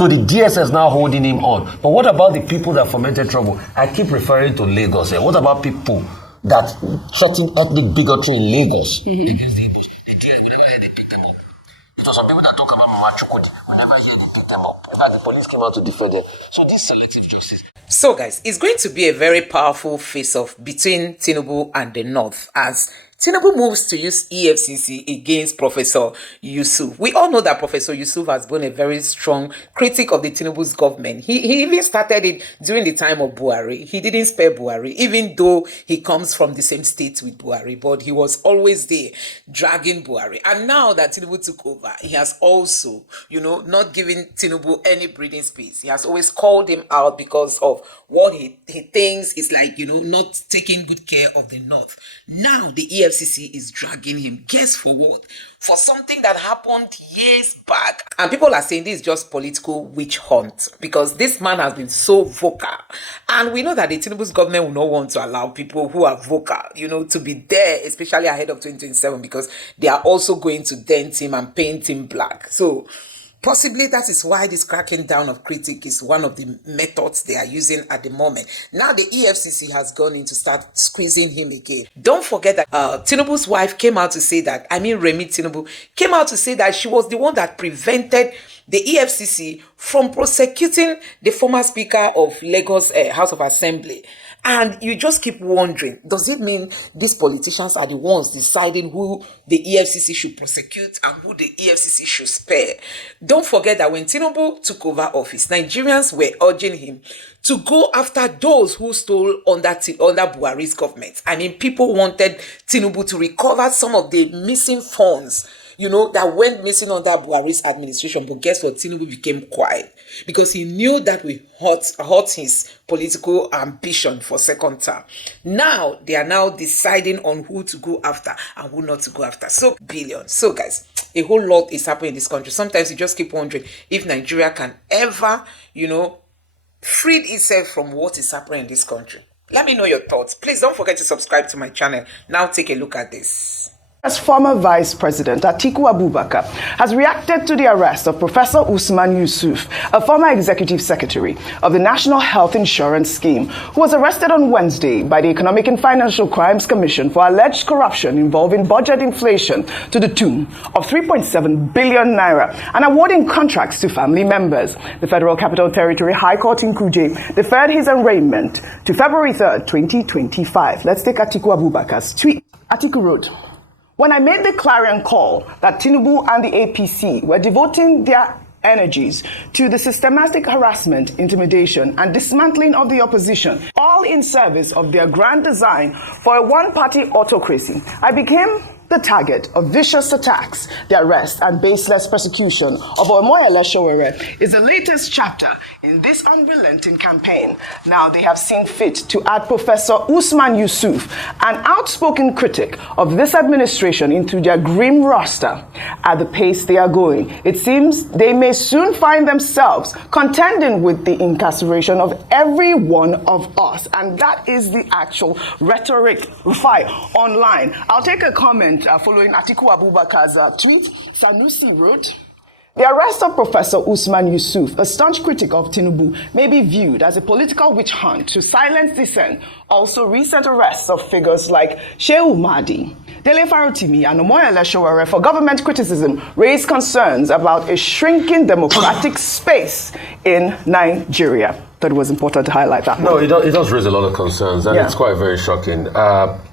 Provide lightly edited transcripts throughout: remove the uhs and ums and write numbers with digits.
So the DSS is now holding him on. But what about the people that fomented trouble? I keep referring to Lagos here. What about people that threatened ethnic bigotry in Lagos against the Igbos? The DSS, whenever they pick them up. So some people that talk about Machukudi, whenever they pick them up. In fact, the police came out to defend them. So this selective justice. So guys, it's going to be a very powerful face-off between Tinubu and the North as Tinubu moves to use EFCC against Professor Yusuf. We all know that Professor Yusuf has been a very strong critic of the Tinubu's government. He even started it during the time of Buhari. He didn't spare Buhari, even though he comes from the same state with Buhari, but he was always there dragging Buhari. And now that Tinubu took over, he has also, not given Tinubu any breathing space. He has always called him out because of what he thinks is like, not taking good care of the North. Now the EFCC is dragging him. Guess for what? For something that happened years back. And people are saying this is just political witch hunt because this man has been so vocal. And we know that the Tinubu's government will not want to allow people who are vocal, to be there, especially ahead of 2027, because they are also going to dent him and paint him black. So possibly that is why this cracking down of critic is one of the methods they are using at the moment. Now the EFCC has gone in to start squeezing him again. Don't forget that Tinubu's wife came out to say that, Remi Tinubu, came out to say that she was the one that prevented the EFCC from prosecuting the former Speaker of Lagos House of Assembly. And you just keep wondering, does it mean these politicians are the ones deciding who the EFCC should prosecute and who the EFCC should spare? Don't forget that when Tinubu took over office, Nigerians were urging him to go after those who stole under Buhari's government. People wanted Tinubu to recover some of the missing funds that went missing under Buhari's administration. But guess what? Tinubu became quiet because he knew that we hurt his political ambition for second term. Now, they are now deciding on who to go after and who not to go after. So, billions. So, guys, a whole lot is happening in this country. Sometimes you just keep wondering if Nigeria can ever, free itself from what is happening in this country. Let me know your thoughts. Please don't forget to subscribe to my channel. Now, take a look at this. As former Vice President Atiku Abubakar has reacted to the arrest of Professor Usman Yusuf, a former Executive Secretary of the National Health Insurance Scheme, who was arrested on Wednesday by the Economic and Financial Crimes Commission for alleged corruption involving budget inflation to the tune of 3.7 billion naira and awarding contracts to family members. The Federal Capital Territory High Court in Kuje deferred his arraignment to February 3rd, 2025. Let's take Atiku Abubakar's tweet. Atiku wrote, "When I made the clarion call that Tinubu and the APC were devoting their energies to the systematic harassment, intimidation, and dismantling of the opposition, all in service of their grand design for a one-party autocracy, I became the target of vicious attacks. The arrest and baseless persecution of Omoyele Sowore is the latest chapter in this unrelenting campaign. Now they have seen fit to add Professor Usman Yusuf, an outspoken critic of this administration, into their grim roster. At the pace they are going, it seems they may soon find themselves contending with the incarceration of every one of us." And that is the actual rhetoric fight online. I'll take a comment following Atiku Abubakar's tweet. Sanusi wrote, "The arrest of Professor Usman Yusuf, a staunch critic of Tinubu, may be viewed as a political witch hunt to silence dissent. Also, recent arrests of figures like Shehu Mahdi, Dele Farotimi, and Omoyele Sowore for government criticism raise concerns about a shrinking democratic space in Nigeria." Thought it was important to highlight that. No, it does raise a lot of concerns, and it's quite very shocking.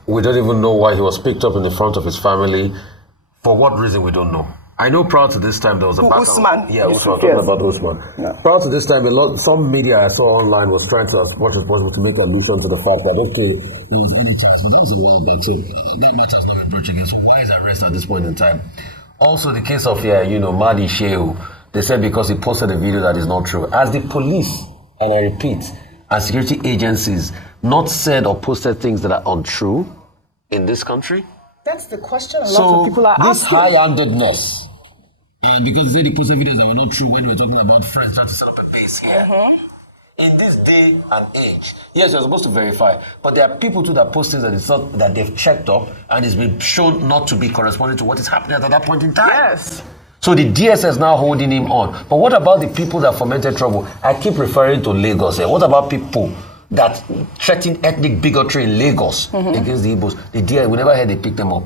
We don't even know why he was picked up in the front of his family. For what reason, we don't know. I know prior to this time there was a battle. Usman. Yeah, Usman. Talking about Usman. Yeah. Prior to this time, some media I saw online was trying to, as much as possible, to make allusion to the fact that that matter has not been brought against. So why is arrest at this point in time? Also, the case of Mahdi Shehu, they said because he posted a video that is not true. As the police, and I repeat, as security agencies not said or posted things that are untrue in this country? That's the question a lot of people are asking. This high-handedness, because they posted videos that were not true when we were talking about friends trying to set up a base here. In this day and age, yes, you're supposed to verify, but there are people too that post things that it's not, that they've checked up and it's been shown not to be corresponding to what is happening at that point in time. Yes. So the DSS is now holding him on. But what about the people that fomented trouble? I keep referring to Lagos. What about people that threaten ethnic bigotry in Lagos against the Igbos? The DSS, we never heard they pick them up.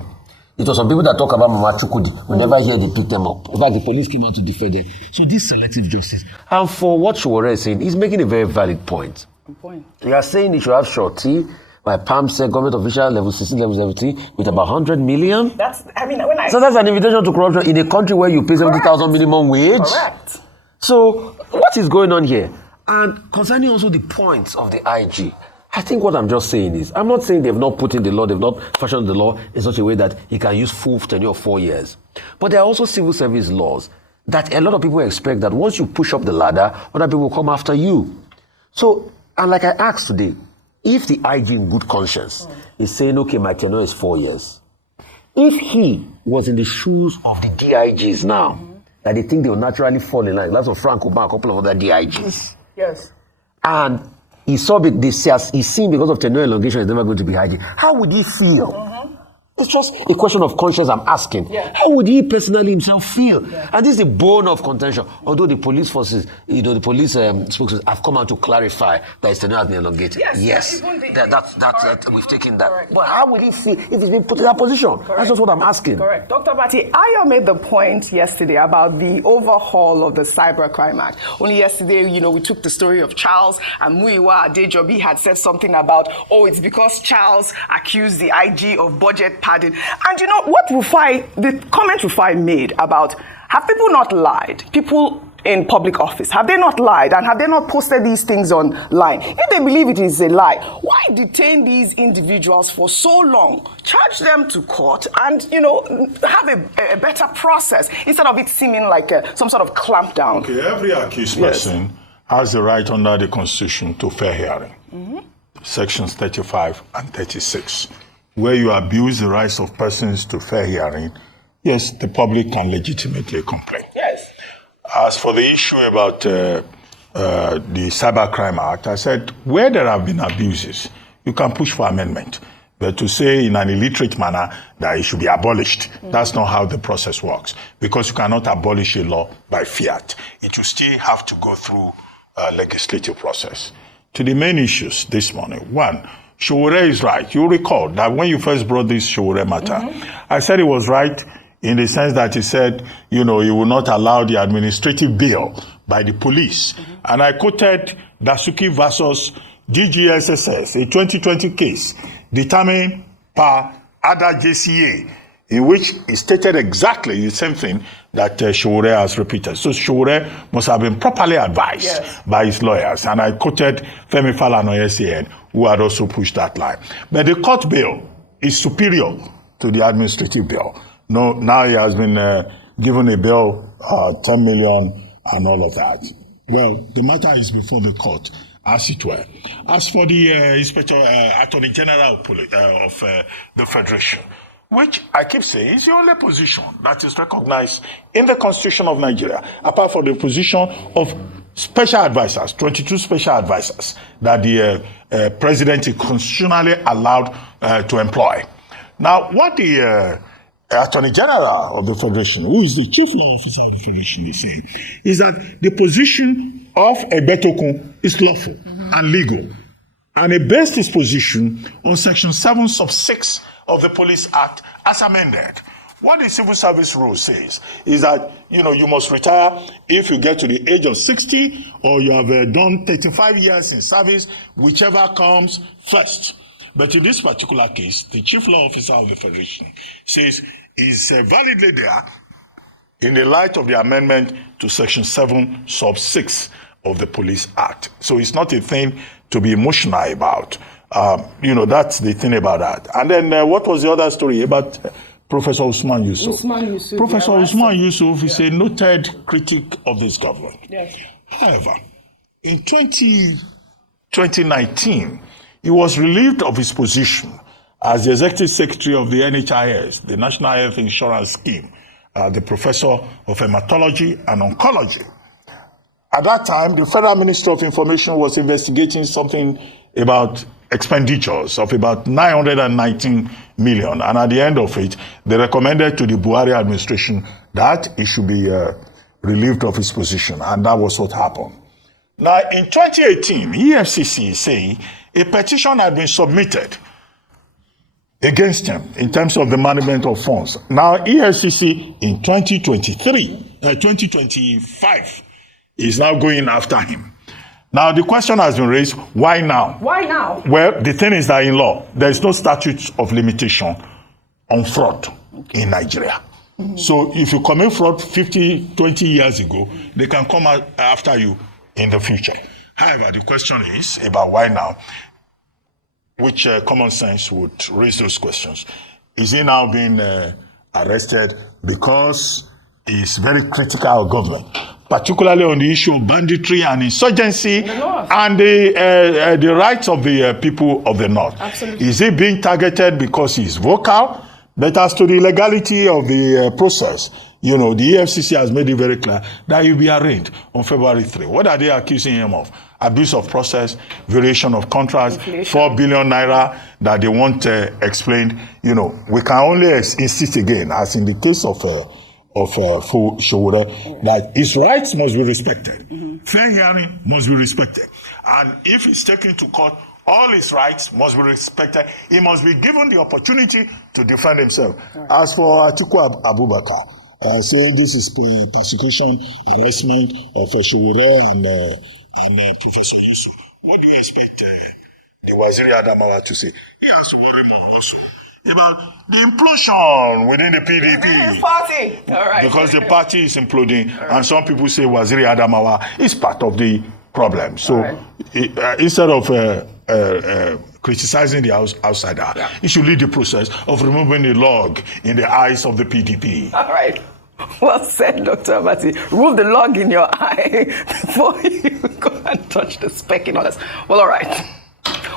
It was some people that talk about Mama Chukudi. We never hear they pick them up. In fact, the police came out to defend them. So this selective justice. And for what Showore is saying, he's making a very valid point. You are saying you should have shorty. My Palm said government official level 16, level 17 with about 100 million. So that's an invitation to corruption in a country where you pay 70,000 minimum wage. Correct. So what is going on here? And concerning also the points of the IG, I think what I'm just saying is, I'm not saying they've not put in the law, they've not fashioned the law in such a way that he can use full tenure of 4 years. But there are also civil service laws that a lot of people expect that once you push up the ladder, other people will come after you. So, and like I asked today, if the IG in good conscience is saying, okay, my tenure is 4 years, if he was in the shoes of the DIGs now, that they think they will naturally fall in line, that's of Frank Oban, a couple of other DIGs. Yes. And he saw he's seen because of tenure elongation is never going to be IG. How would he feel? It's just a question of conscience I'm asking. Yeah. How would he personally himself feel? Yeah. And this is the bone of contention. Although the police forces, the police spokesmen have come out to clarify that his tenure has been elongated. Yes. We've taken that. Correct. But how would he feel if he's been put in that position? Correct. That's just what I'm asking. Correct. Dr. Bati, Ayo made the point yesterday about the overhaul of the Cybercrime Act. Only yesterday, we took the story of Charles and Muyiwa Adejobi had said something about, it's because Charles accused the IG of budget padding. And what the comment Rufai made about, have people not lied? People in public office, have they not lied? And have they not posted these things online? If they believe it is a lie, why detain these individuals for so long? Charge them to court and, have a better process instead of it seeming like some sort of clampdown. Okay, every accused person has the right under the Constitution to fair hearing. Sections 35 and 36. Where you abuse the rights of persons to fair hearing, yes, the public can legitimately complain. Yes. As for the issue about the Cybercrime Act, I said, where there have been abuses, you can push for amendment. But to say in an illiterate manner that it should be abolished, that's not how the process works. Because you cannot abolish a law by fiat. It will still have to go through a legislative process. To the main issues this morning, one, Showore is right. You recall that when you first brought this Showore matter, I said it was right in the sense that he said, you will not allow the administrative bail by the police. And I quoted Dasuki versus DGSSS, a 2020 case determined by Ada JCA, in which he stated exactly the same thing that Showore has repeated. So Showore must have been properly advised by his lawyers. And I quoted Femi Falana SAN, who had also pushed that line. But the court bail is superior to the administrative bail. No, now he has been given a bail, 10 million and all of that. Well, the matter is before the court, as it were. As for the Attorney General of the Federation, which I keep saying is the only position that is recognized in the Constitution of Nigeria, apart from the position of special advisors, 22 special advisors that the president is constitutionally allowed to employ. Now, what the Attorney General of the Federation, who is the Chief Law Officer of the Federation, is saying, is that the position of Egbetokun is lawful and legal. And he based his position on Section 7 sub 6 of the Police Act as amended. What the civil service rule says is that, you must retire if you get to the age of 60 or you have done 35 years in service, whichever comes first. But in this particular case, the Chief Law Officer of the Federation says is validly there in the light of the amendment to Section 7 sub 6 of the Police Act. So it's not a thing to be emotional about. That's the thing about that. And then what was the other story about Professor Usman Yusuf? Professor Usman Yusuf is a noted critic of this government. Yes. However, in 2019, he was relieved of his position as the Executive Secretary of the NHIS, the National Health Insurance Scheme, the Professor of Hematology and Oncology. At that time, the Federal Ministry of Information was investigating something about expenditures of about 919 million. And at the end of it, they recommended to the Buhari administration that he should be relieved of his position, and that was what happened. Now, in 2018, EFCC is saying a petition had been submitted against him in terms of the management of funds. Now, EFCC in 2025 is now going after him. Now, the question has been raised, why now? Why now? Well, the thing is that in law, there is no statute of limitation on fraud in Nigeria. Mm-hmm. So if you commit fraud 50, 20 years ago, they can come out after you in the future. However, the question is about why now, which common sense would raise those questions. Is he now being arrested because he's very critical of government, particularly on the issue of banditry and insurgency and the rights of the people of the North? Absolutely. Is he being targeted because he's vocal? But as to the legality of the process, you know, the EFCC has made it very clear that he'll be arraigned on February 3. What are they accusing him of? Abuse of process, violation of contracts, 4 billion naira that they want explained. You know, we can only insist again, as in the case of Showore, that his rights must be respected. Mm-hmm. Fair hearing must be respected. And if he's taken to court, all his rights must be respected. He must be given the opportunity to defend himself. Right. As for Atiku Abubakar, saying this is persecution, harassment of Showore and Professor Yusuf, what do you expect the Waziri Adamawa to say? He has to worry more also about the implosion within the PDP. Party. All right. Because the party is imploding, right. And some people say Waziri Adamawa is part of the problem. So right. Instead of criticizing the outsider, yeah, he should lead the process of removing the log in the eyes of the PDP. All right. Well said, Dr. Abati. Remove the log in your eye before you go and touch the speck in others. Well, all right.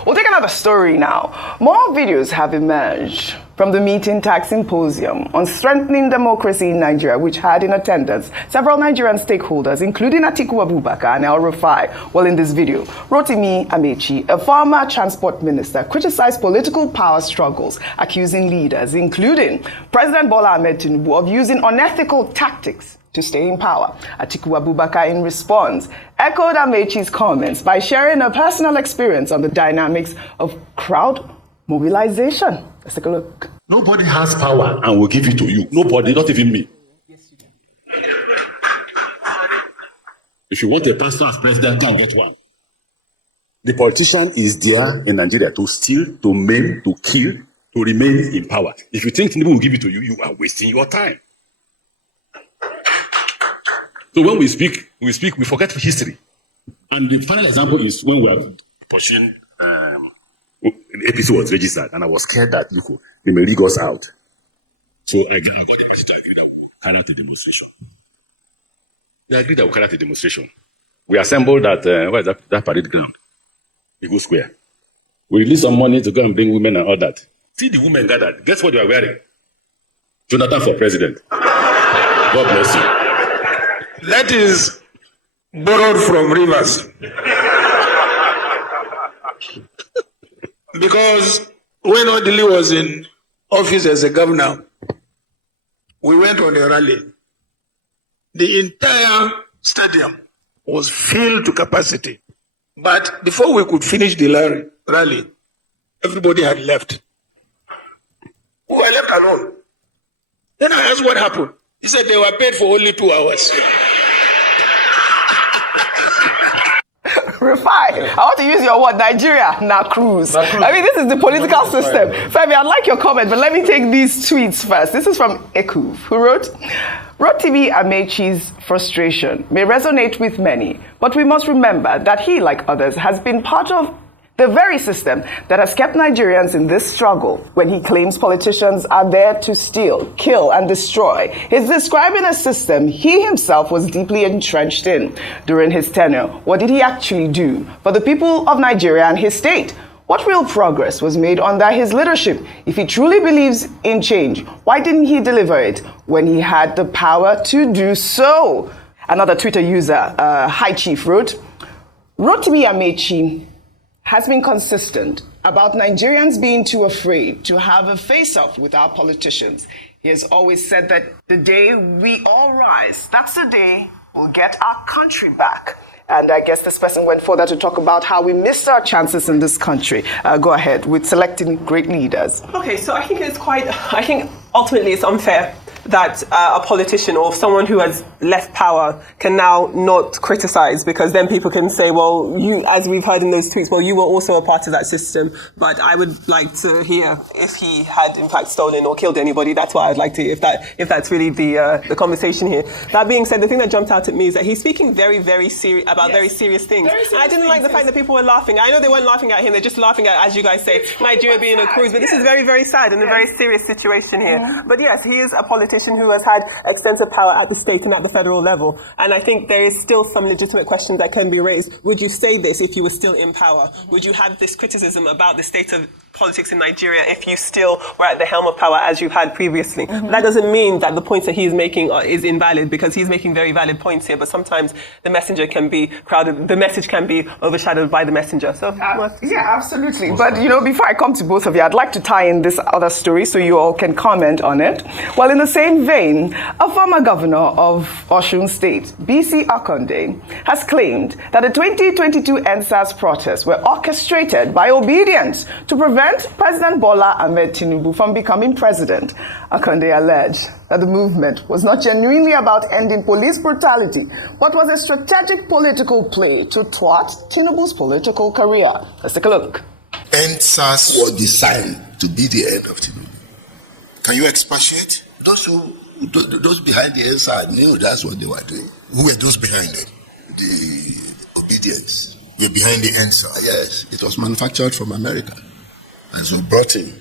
We'll take another story now. More videos have emerged from the meeting tax symposium on strengthening democracy in Nigeria, which had in attendance several Nigerian stakeholders, including Atiku Abubakar and El Rufai. Well, in this video, Rotimi Amechi, a former transport minister, criticized political power struggles, accusing leaders, including President Bola Ahmed Tinubu, of using unethical tactics to stay in power. Atiku Abubakar, in response, echoed Amechi's comments by sharing a personal experience on the dynamics of crowd mobilization. Let's take a look. Nobody has power and will give it to you. Nobody, not even me. Yes, you do. If you want a person as president, can get one. The politician is there in Nigeria to steal, to maim, to kill, to remain in power. If you think Tinubu will give it to you, you are wasting your time. So when we speak, we forget history. And the final example is when we are pursuing, the APC was registered, and I was scared that they may rig us out. So I got the message to agree that we carry out a demonstration. They agreed that we carry out a demonstration. We assembled at, where is that parade ground? Eagle Square. We released some money to go and bring women and all that. See the women gathered. Guess what they are wearing? Jonathan for president. God bless you. That is borrowed from Rivers. Because when Odili was in office as a governor, we went on a rally. The entire stadium was filled to capacity. But before we could finish the rally, everybody had left. We were left alone. Then I asked what happened. He said they were paid for only 2 hours. Rufai, I want to use your word, Nigeria, cruise. I mean, this is the political system. Femi, I'd like your comment, but let me take these tweets first. This is from Ekuv, who wrote TV Amechi's frustration may resonate with many, but we must remember that he, like others, has been part of the very system that has kept Nigerians in this struggle. When he claims politicians are there to steal, kill, and destroy, he's describing a system he himself was deeply entrenched in. During his tenure, what did he actually do for the people of Nigeria and his state? What real progress was made under his leadership? If he truly believes in change, why didn't he deliver it when he had the power to do so? Another Twitter user, High Chief, wrote, Rotimi Amechi has been consistent about Nigerians being too afraid to have a face-off with our politicians. He has always said that the day we all rise, that's the day we'll get our country back. And I guess this person went further to talk about how we missed our chances in this country. Go ahead with selecting great leaders. Okay, so I think ultimately it's unfair that a politician or someone who has left power can now not criticize, because then people can say, well, you, as we've heard in those tweets, well, you were also a part of that system. But I would like to hear if he had in fact stolen or killed anybody. That's what I'd like to hear, if that's really the conversation here. That being said, the thing that jumped out at me is that he's speaking very, very serious about very serious things. And I didn't like the fact that people were laughing. I know they weren't laughing at him, they're just laughing at, as you guys say, Nigeria being a cruise. But this is very, very sad and a very serious situation here. But yes, he is a politician who has had extensive power at the state and at the federal level. And I think there is still some legitimate questions that can be raised. Would you say this if you were still in power? Would you have this criticism about the state of politics in Nigeria if you still were at the helm of power as you've had previously? That doesn't mean that the points that he's making is invalid, because he's making very valid points here, but sometimes the messenger can be crowded, the message can be overshadowed by the messenger. So yeah, absolutely. But before I come to both of you, I'd like to tie in this other story so you all can comment on it. Well, in the same vein, a former governor of Osun State, BC Akande, has claimed that the 2022 NSAS protests were orchestrated by obedience to prevent President Bola Ahmed Tinubu from becoming president. Akande alleged that the movement was not genuinely about ending police brutality, but was a strategic political play to thwart Tinubu's political career. Let's take a look. NSAS was designed to be the end of Tinubu. Can you expatiate? Those behind the NSAS knew that's what they were doing. Who were those behind it? The obedience. Were behind the NSAS? Yes, it was manufactured from America. And so brought him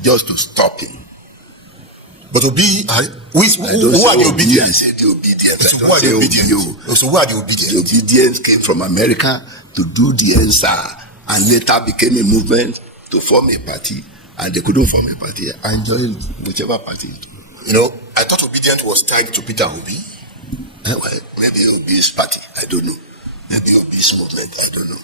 just to stop him. But who are the obedience? I said the obedience. So who are the obedience? So who are the obedience? The obedience came from America to do the NSAS, and later became a movement to form a party, and they couldn't form a party and join whichever party. I thought obedience was tied to Peter Obi. Maybe Obi's party, I don't know. Maybe Obi's movement, I don't know.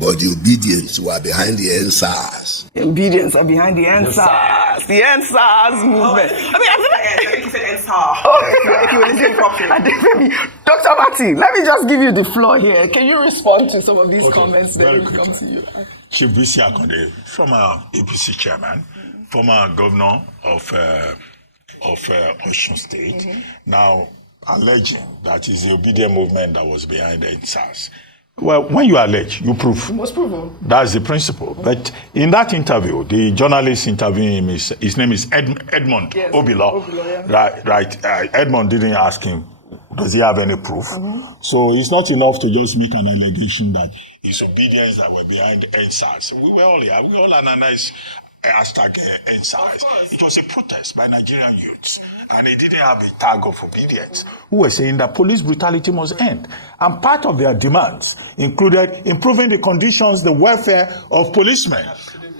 But the obedience were behind the NSAS. The obedience are behind the NSAS. The NSAS movement. I think you said NSAS. If you were listening properly. Dr. Martin, let me just give you the floor here. Can you respond to some of these comments that will come to you? Chief BC Akande, former APC chairman, former governor of Osun State, now alleging that it's the obedient movement that was behind the NSAS. Well, when you allege, you prove. You must prove. That's the principle. But in that interview, the journalist interviewing him, his name is Edmond Obilo. Yeah. Right. Edmond didn't ask him, does he have any proof? So it's not enough to just make an allegation that it's obedience that were behind the NSAS. We were all here. We all analyzed hashtag NSAS. It was a protest by Nigerian youths, and it didn't have a tag of obedience, who were saying that police brutality must end. And part of their demands included improving the conditions, the welfare of policemen.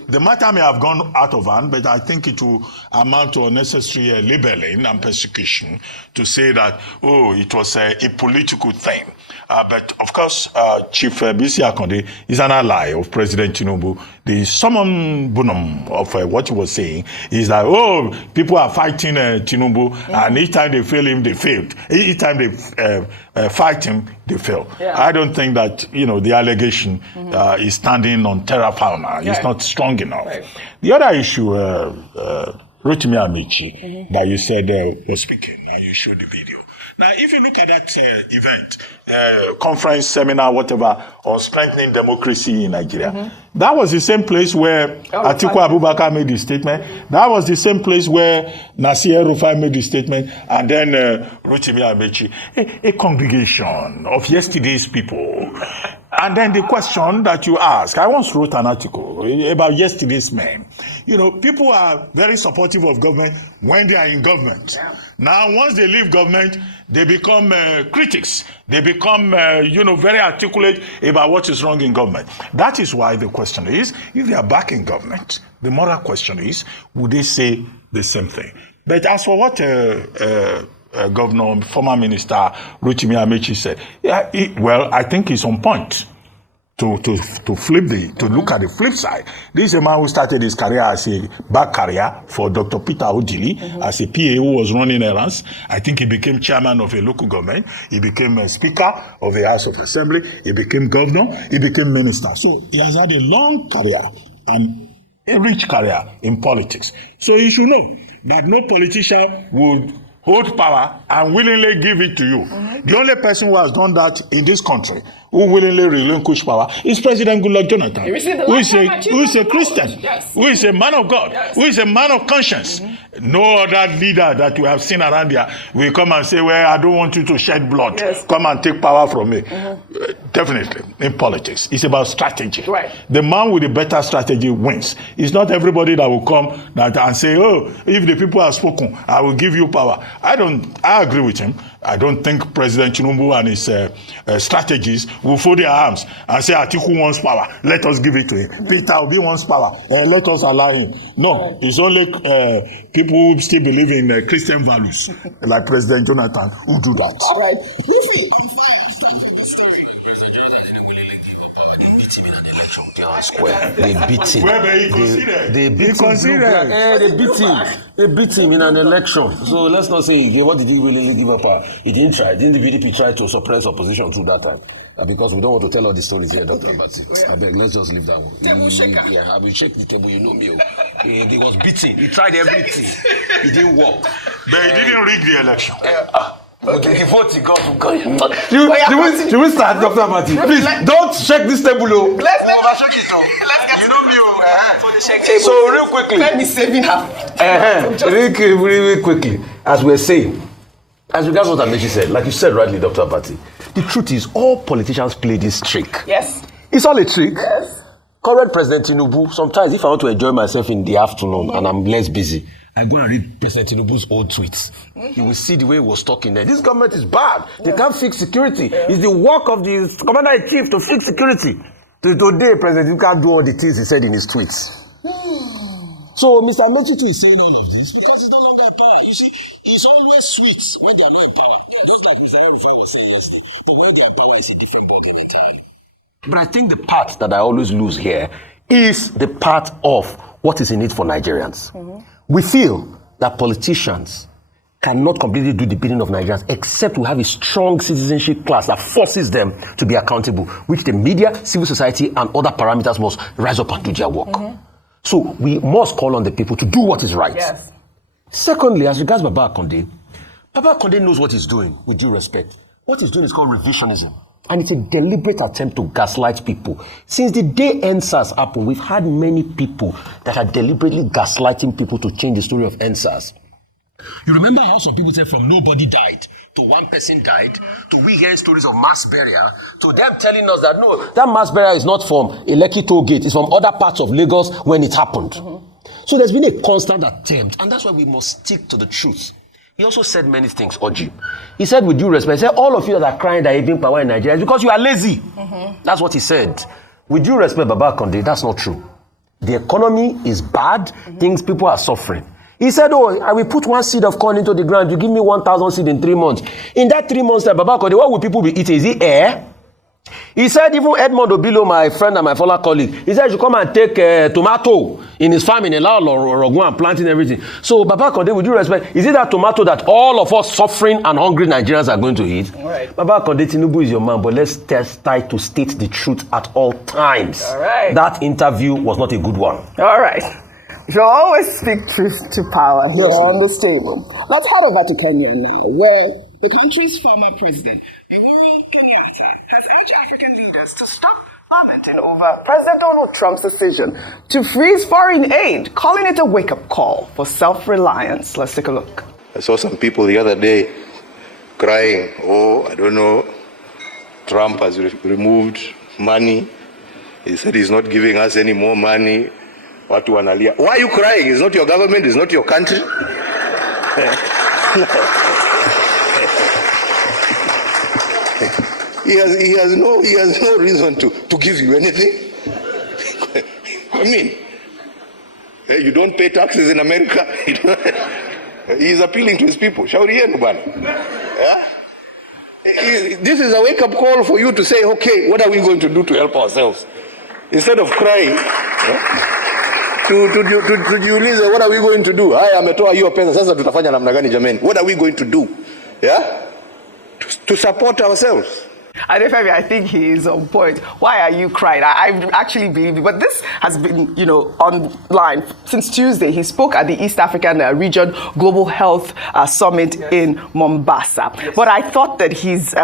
The matter may have gone out of hand, but I think it will amount to unnecessary labeling and persecution to say that, it was a political thing. But of course, Chief BC Akande is an ally of President Tinubu. The summum bonum of what he was saying is that, people are fighting Tinubu, and each time they fail him, they failed. Each time they fight him, they fail. Yeah. I don't think that, the allegation is standing on terra fauna. It's not strong enough. Right. The other issue, Rotimi Amici, that you said was speaking, and you showed the video. Now, if you look at that event, conference, seminar, whatever, on strengthening democracy in Nigeria, that was the same place where Atiku Abubakar made the statement. That was the same place where Nasir El-Rufai made the statement, and then Rotimi Amici, a congregation of yesterday's people. And then the question that you ask, I once wrote an article about yesterday's men. People are very supportive of government when they are in government. Yeah. Now, once they leave government, they become critics. They become, very articulate about what is wrong in government. That is why the question is, if they are back in government, the moral question is, would they say the same thing? But as for what Governor, former Minister Rotimi Amici said, I think he's on point look at the flip side. This is a man who started his career as a back career for Dr. Peter Odili as a PA who was running errands. I think he became chairman of a local government. He became a speaker of the House of Assembly. He became governor. He became minister. So he has had a long career and a rich career in politics. So you should know that no politician would hold power and willingly give it to you. The only person who has done that in this country, who willingly relinquish power, is President Goodluck Jonathan, who is a Christian, who is a man of God, who is a man of conscience. No other leader that we have seen around here will come and say, well, I don't want you to shed blood. Come and take power from me. Definitely, in politics, it's about strategy. The man with the better strategy wins. It's not everybody that will come and say, oh, if the people have spoken, I will give you power. I agree with him. I don't think President Tinubu and his strategies will fold their arms and say, Atiku wants power, let us give it to him. Peter Obi wants power, let us allow him. No, it's only people who still believe in Christian values, like President Jonathan, who do that. All right. They beat him. They beat him in an election. So let's not say, what did he really give up? He didn't try. Didn't the PDP try to suppress opposition through that time? Because we don't want to tell all the stories here, Dr. Abati. I beg, let's just leave that one. Table shaker. Yeah, I will shake the table, you know me. He was beaten. He tried everything. He didn't work. But he didn't rig the election. Okay, the vote he got from God. Should we start, Dr. Abati? Please, don't shake this table. Let's shake it. You know me. for the shake table. So real quickly. Let me saving her. Really quickly, as we're saying, as regards what Amechi said, like you said rightly, Dr. Abati, the truth is all politicians play this trick. Yes. It's all a trick. Yes. Current President Tinubu, sometimes if I want to enjoy myself in the afternoon and I'm less busy, I go and read President Tinubu's old tweets. You will see the way he was talking there. This government is bad. They can't fix security. It's the work of the commander-in-chief to fix security. Today, President Tinubu can't do all the things he said in his tweets. So, Mr. Amechi is saying all of this because he's no longer in power. You see, he's always sweet when they are not in power. Just like Mr. Rufai was saying yesterday. But when they are in power, it's a different building entirely. But I think the part that I always lose here is the part of what is in it for Nigerians. We feel that politicians cannot completely do the bidding of Nigerians except we have a strong citizenship class that forces them to be accountable, which the media, civil society, and other parameters must rise up and do their work. So we must call on the people to do what is right. Yes. Secondly, as regards Baba Konde knows what he's doing, with due respect. What he's doing is called revisionism. And it's a deliberate attempt to gaslight people. Since the day NSAS happened, we've had many people that are deliberately gaslighting people to change the story of NSAS. You remember how some people said from nobody died to one person died, to we hearing stories of mass burial, to them telling us that no, that mass burial is not from a Lekki toll gate, it's from other parts of Lagos when it happened. So there's been a constant attempt, and that's why we must stick to the truth. He also said many things, Oji. He said, with due respect, he said, all of you that are crying that having power in Nigeria is because you are lazy. That's what he said. With due respect, Baba Konde, that's not true. The economy is bad. People are suffering. He said, oh, I will put one seed of corn into the ground. You give me 1,000 seed in 3 months. In that 3 months, Baba Konde, what will people be eating? Is it air? He said, even Edmond Obilo, my friend and my fellow colleague, he said, you come and take tomato in his farm in Elao or go and planting everything. So, Baba Konde, with due respect, is it that tomato that all of us suffering and hungry Nigerians are going to eat? All right. Baba Konde, Tinubu is your man, but let's try to state the truth at all times. All right. That interview was not a good one. All right. You should always speak truth to power here on this table. Let's head over to Kenya now, where the country's former president, Uhuru Kenyatta, has urged African leaders to stop lamenting over President Donald Trump's decision to freeze foreign aid, calling it a wake-up call for self-reliance. Let's take a look. I saw some people the other day crying, oh, I don't know, Trump has removed money. He said he's not giving us any more money. Watu wanalia. Why are you crying? It's not your government, it's not your country. He has no reason to give you anything. I mean, you don't pay taxes in America. He is appealing to his people. Shauri yenu bwana. This is a wake-up call for you to say, okay, what are we going to do to help ourselves? Instead of crying, to jiulize, what are we going to do? Haya ametoa hiyo pesa, sasa tutafanya namna gani jameni? What are we going to do? Yeah? To support ourselves. And if I think he is on point. Why are you crying? I actually believe it. But this has been, online since Tuesday. He spoke at the East African Region Global Health Summit in Mombasa. Yes. But I thought that his,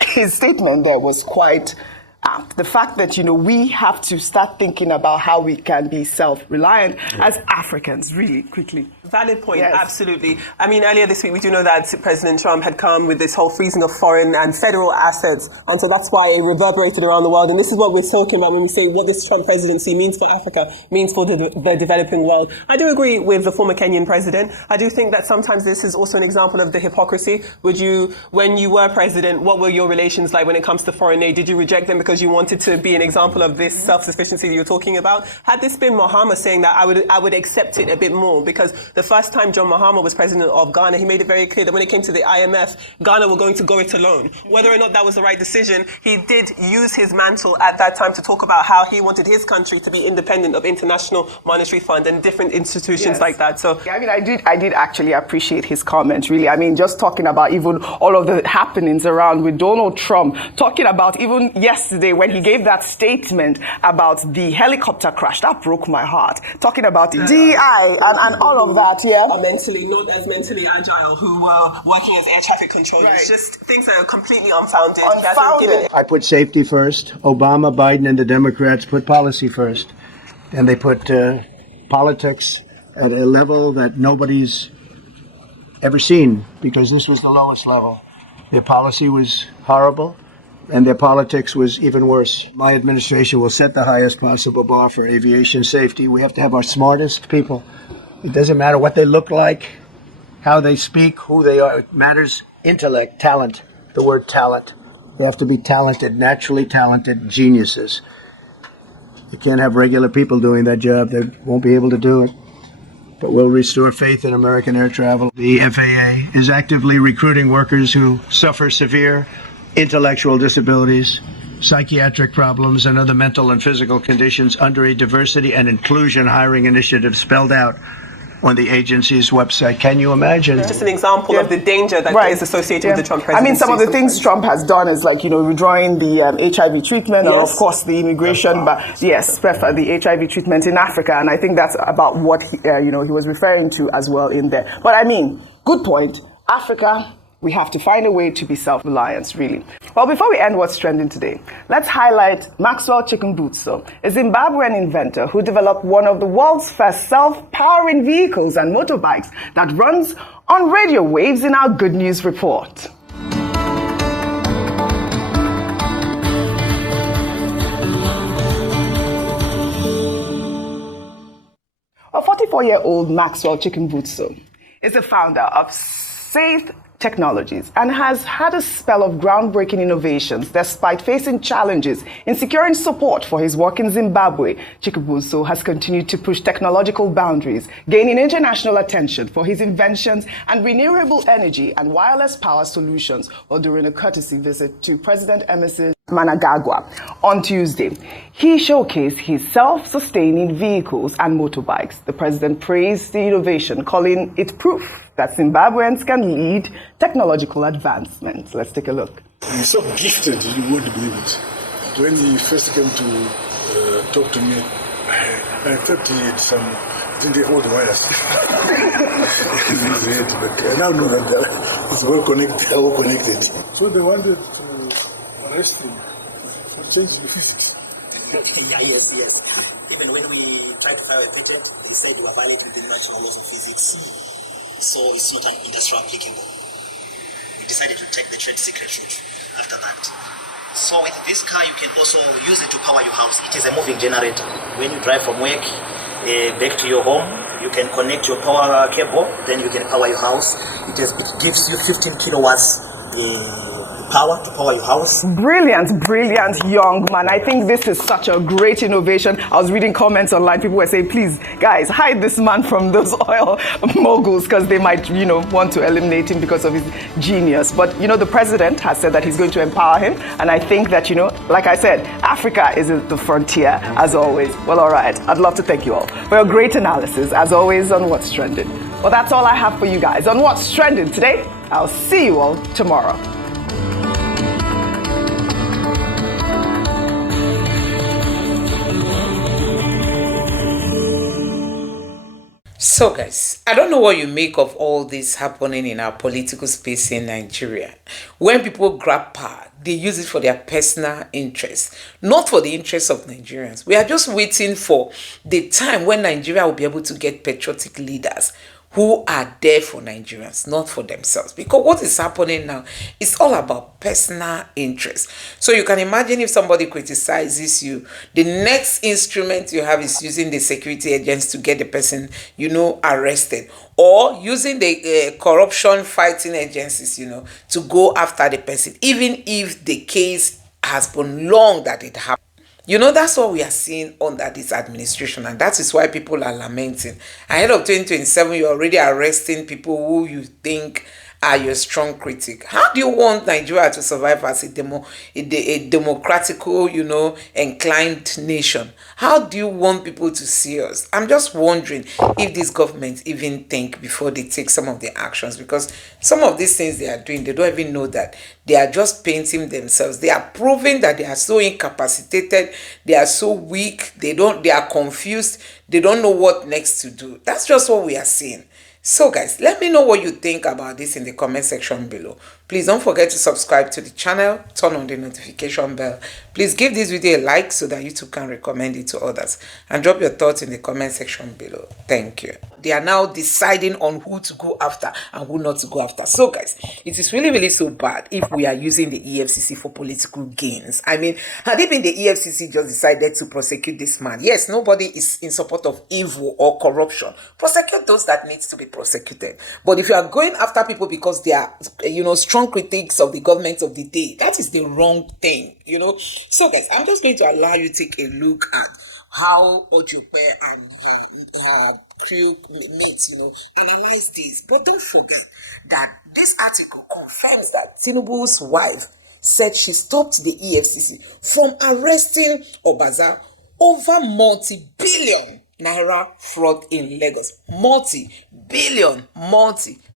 his statement there was quite apt. The fact that, we have to start thinking about how we can be self-reliant as Africans, really quickly. Valid point, yes. Absolutely. I mean, earlier this week, we do know that President Trump had come with this whole freezing of foreign and federal assets. And so that's why it reverberated around the world. And this is what we're talking about when we say what this Trump presidency means for Africa, means for the developing world. I do agree with the former Kenyan president. I do think that sometimes this is also an example of the hypocrisy. When you were president, what were your relations like when it comes to foreign aid? Did you reject them because you wanted to be an example of this self-sufficiency that you're talking about? Had this been Mahama saying that, I would accept it a bit more, because the first time John Mahama was president of Ghana, he made it very clear that when it came to the IMF, Ghana were going to go it alone. Whether or not that was the right decision, he did use his mantle at that time to talk about how he wanted his country to be independent of International Monetary Fund and different institutions like that. So, I mean, I did actually appreciate his comments, really. I mean, just talking about even all of the happenings around with Donald Trump, talking about even yesterday when he gave that statement about the helicopter crash, that broke my heart. Talking about DI and all of that, are not as mentally agile, who were working as air traffic controllers. Right. It's just things that are completely unfounded. I put safety first. Obama, Biden, and the Democrats put policy first. And they put politics at a level that nobody's ever seen, because this was the lowest level. Their policy was horrible, and their politics was even worse. My administration will set the highest possible bar for aviation safety. We have to have our smartest people. It doesn't matter what they look like, how they speak, who they are. It matters intellect, talent, the word talent. They have to be talented, naturally talented geniuses. You can't have regular people doing that job. They won't be able to do it. But we'll restore faith in American air travel. The FAA is actively recruiting workers who suffer severe intellectual disabilities, psychiatric problems, and other mental and physical conditions under a diversity and inclusion hiring initiative spelled out on the agency's website. Can you imagine? It's just an example of the danger that is associated with the Trump presidency. I mean, some of the things Trump has done is like, withdrawing the HIV treatment, or of course the immigration, the HIV treatment in Africa. And I think that's about what he was referring to as well in there. But I mean, good point. Africa, we have to find a way to be self-reliant, really. Well, before we end what's trending today, let's highlight Maxwell Chikumbutso, a Zimbabwean inventor who developed one of the world's first self-powering vehicles and motorbikes that runs on radio waves in our Good News report. A 44-year-old Maxwell Chikumbutso is the founder of Safe Technologies and has had a spell of groundbreaking innovations despite facing challenges in securing support for his work in Zimbabwe. Chikumbutso has continued to push technological boundaries, gaining international attention for his inventions and renewable energy and wireless power solutions while during a courtesy visit to President Emerson Mnangagwa on Tuesday. He showcased his self-sustaining vehicles and motorbikes. The president praised the innovation, calling it proof that Zimbabweans can lead technological advancement. Let's take a look. He's so gifted, you wouldn't believe it. When he first came to talk to me, I thought he had some, didn't they hold wires? In his head, but I now know that it's well connected. So they wanted to arrest him for changing physics. Yes. Even when we tried to file a patent, they said we were violating the natural laws of physics. So it's not an industrial applicable. We decided to take the trade secret route after that. So with this car, you can also use it to power your house. It is a moving generator. When you drive from work back to your home, you can connect your power cable, then you can power your house. It gives you 15 kilowatts power to power your house. Brilliant, brilliant young man. I think this is such a great innovation. I was reading comments online. People were saying, please, guys, hide this man from those oil moguls because they might, want to eliminate him because of his genius. But, the president has said that he's going to empower him. And I think that, like I said, Africa is at the frontier, as always. Well, all right. I'd love to thank you all for your great analysis, as always, on What's Trending. Well, that's all I have for you guys on What's Trending today. I'll see you all tomorrow. So guys, I don't know what you make of all this happening in our political space in Nigeria. When people grab power, they use it for their personal interests, not for the interests of Nigerians. We are just waiting for the time when Nigeria will be able to get patriotic leaders who are there for Nigerians, not for themselves. Because what is happening now is all about personal interest. So you can imagine if somebody criticizes you, the next instrument you have is using the security agents to get the person, arrested, or using the corruption fighting agencies, to go after the person, even if the case has been long that it happened. That's what we are seeing under this administration, and that is why people are lamenting. Ahead of 2027, you're already arresting people who you think are your strong critic. How do you want Nigeria to survive as a democratical, inclined nation? How do you want people to see us? I'm just wondering if this government even think before they take some of the actions, because some of these things they are doing, they don't even know that they are just painting themselves. They are proving that they are so incapacitated, they are so weak, they are confused, they don't know what next to do. That's just what we are seeing. So guys, let me know what you think about this in the comment section below. Please don't forget to subscribe to the channel, turn on the notification bell. Please give this video a like so that YouTube can recommend it to others, and drop your thoughts in the comment section below. Thank you. They are now deciding on who to go after and who not to go after. So guys, it is really, really so bad if we are using the EFCC for political gains. I mean, had it been the EFCC just decided to prosecute this man, yes, nobody is in support of evil or corruption. Prosecute those that needs to be prosecuted. But if you are going after people because they are, strong critics of the government of the day, that is the wrong thing, So guys, I'm just going to allow you to take a look at how Ojope and crew meet, analyze this. But don't forget that this article confirms that Tinubu's wife said she stopped the EFCC from arresting Obaza over multi-billion naira fraud in Lagos. Multi-billion,